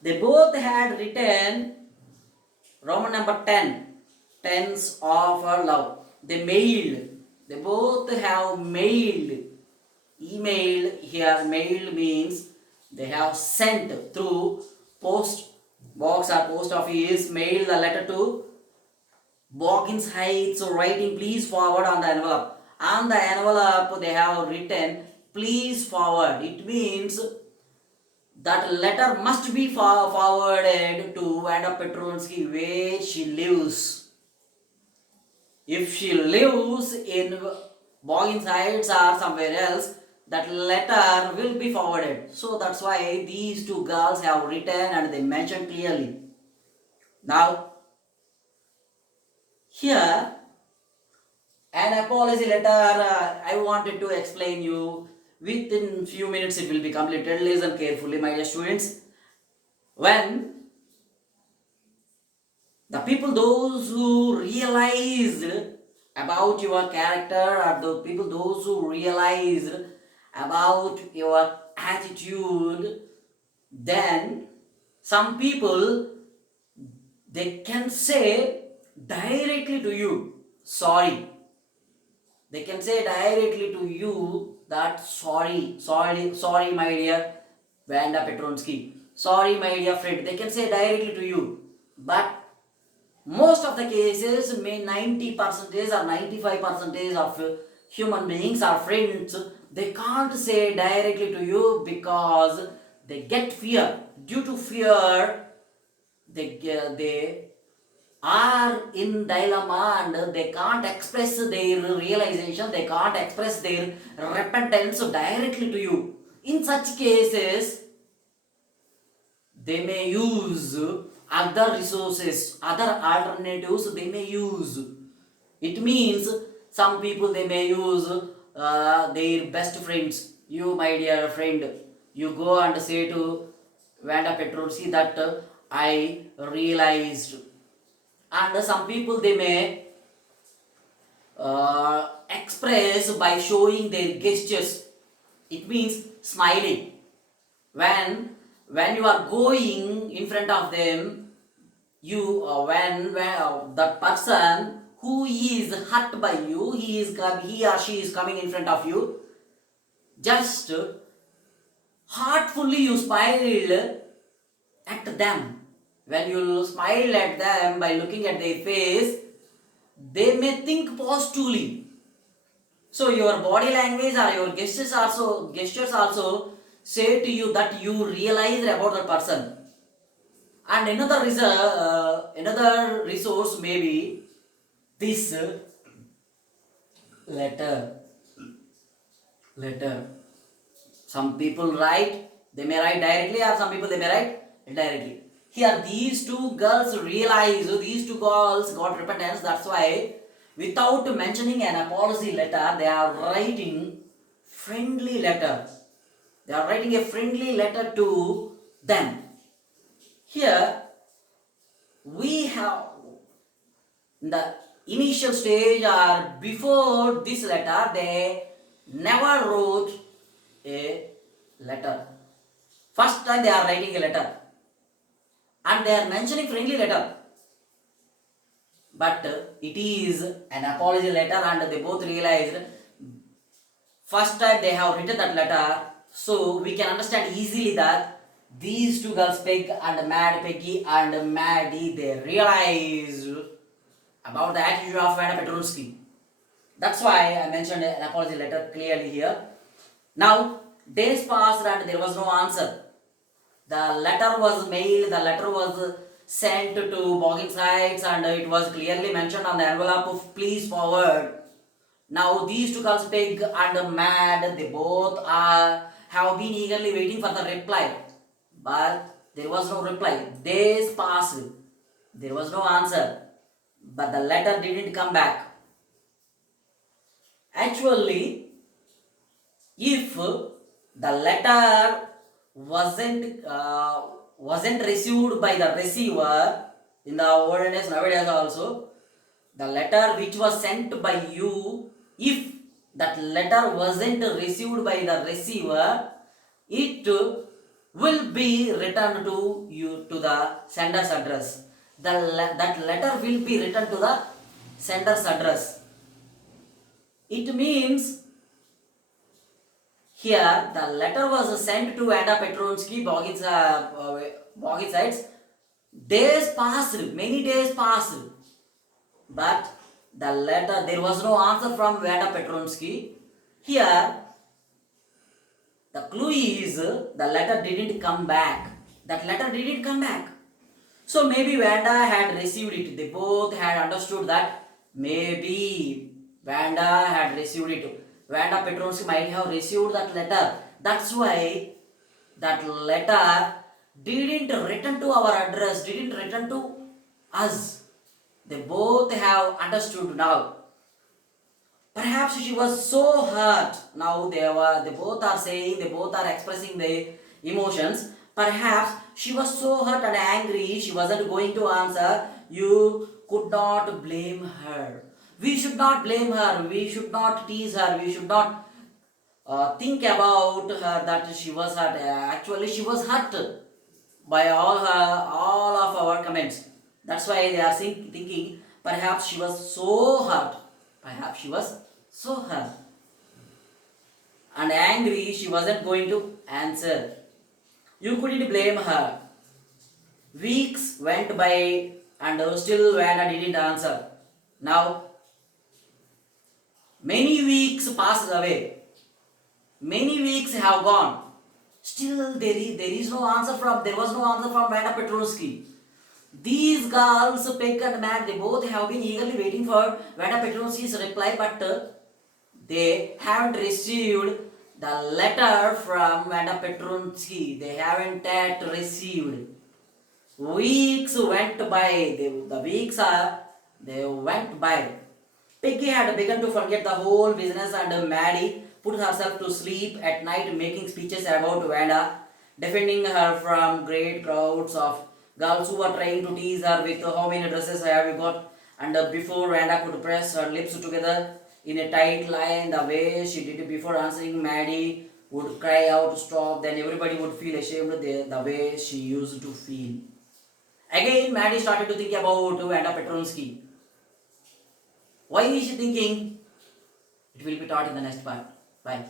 They both had written Roman number 10, tens of love. They mailed. They both have mailed. Email here, mail means they have sent through post box or post office, mail the letter to Boggins Heights, writing please forward on the envelope. On the envelope, they have written please forward. It means that letter must be forwarded to Vanda Petronsky where she lives. If she lives in Boggins Heights or somewhere else, that letter will be forwarded. So that's why these two girls have written and they mentioned clearly. Now, here an apology letter I wanted to explain you within few minutes. It will be completed. Listen carefully, my dear students. When the people, those who realized about your character, or the people, those who realized about your attitude, then some people, they can say directly to you, sorry. They can say directly to you that sorry, my dear Vanda Petronsky. Sorry, my dear friend. They can say directly to you. But most of the cases, may 90% or 95% of human beings or friends, they can't say directly to you because they get fear. Due to fear, they are in dilemma and they can't express their realization, they can't express their repentance directly to you. In such cases, they may use other resources, other alternatives they may use. It means some people, they may use their best friends. You, my dear friend, you go and say to Vanda Petrosky that I realized. And some people, they may express by showing their gestures. It means smiling. When you are going in front of them, you when that person who is hurt by you, he or she is coming in front of you, just heartfully you smile at them. When you smile at them by looking at their face, they may think positively. So your body language or your gestures also say to you that you realize about the person. And another resource may be this letter. Some people write, they may write directly, or some people they may write indirectly. Here these two girls realize, these two girls got repentance. That's why without mentioning an apology letter, they are writing friendly letter. They are writing a friendly letter to them. Here we have in the initial stage or before this letter, they never wrote a letter. First time they are writing a letter and they are mentioning friendly letter, but it is an apology letter and they both realized first time they have written that letter. So we can understand easily that these two girls, Peggy and Maddie, they realized about the attitude of Vanda Petronsky. That's why I mentioned an apology letter clearly here. Now days passed and there was no answer. The letter was mailed, the letter was sent to Boggins Heights and it was clearly mentioned on the envelope of please forward. Now these two girls, Peg and Mad, they both have been eagerly waiting for the reply. But there was no reply. Days passed. There was no answer. But the letter didn't come back. Actually, if the letter wasn't received by the receiver in the olden days, nowadays also, the letter which was sent by you, if that letter wasn't received by the receiver, it will be returned to you to the sender's address. That letter will be returned to the sender's address. It means here the letter was sent to Anna Petronsky, Bogisides. Days passed, many days passed, but the letter, there was no answer from Vanda Petronsky. Here, the clue is the letter didn't come back. That letter didn't come back. So maybe Vanda had received it. They both had understood that maybe Vanda had received it. Vanda Petronsky might have received that letter. That's why that letter didn't return to our address, didn't return to us. They both have understood now. Perhaps she was so hurt. Now they both are saying, they both are expressing their emotions. Perhaps she was so hurt and angry, she wasn't going to answer. You could not blame her. We should not blame her. We should not tease her. We should not think about her that she was hurt. Actually, she was hurt by all of our comments. That's why they are thinking perhaps she was so hurt. Perhaps she was so hurt and angry, she wasn't going to answer. You couldn't blame her. Weeks went by and still Vanna didn't answer. Now, many weeks passed away. Many weeks have gone. Still there was no answer from Vanna Petronsky. These girls, Peg and Matt, they both have been eagerly waiting for Vanna Petronsky's reply, but they haven't received the letter from Vanna Petronsky. They haven't yet received. Weeks went by. They went by. Peggy had begun to forget the whole business, and Maddie put herself to sleep at night making speeches about Vanna, defending her from great crowds of girls who were trying to tease her with how many dresses have you got, and before Vanna could press her lips together in a tight line the way she did before answering, Maddie would cry out stop, then everybody would feel ashamed the way she used to feel. Again, Maddie started to think about Vanna Petronsky. Why is she thinking? It will be taught in the next part. Bye.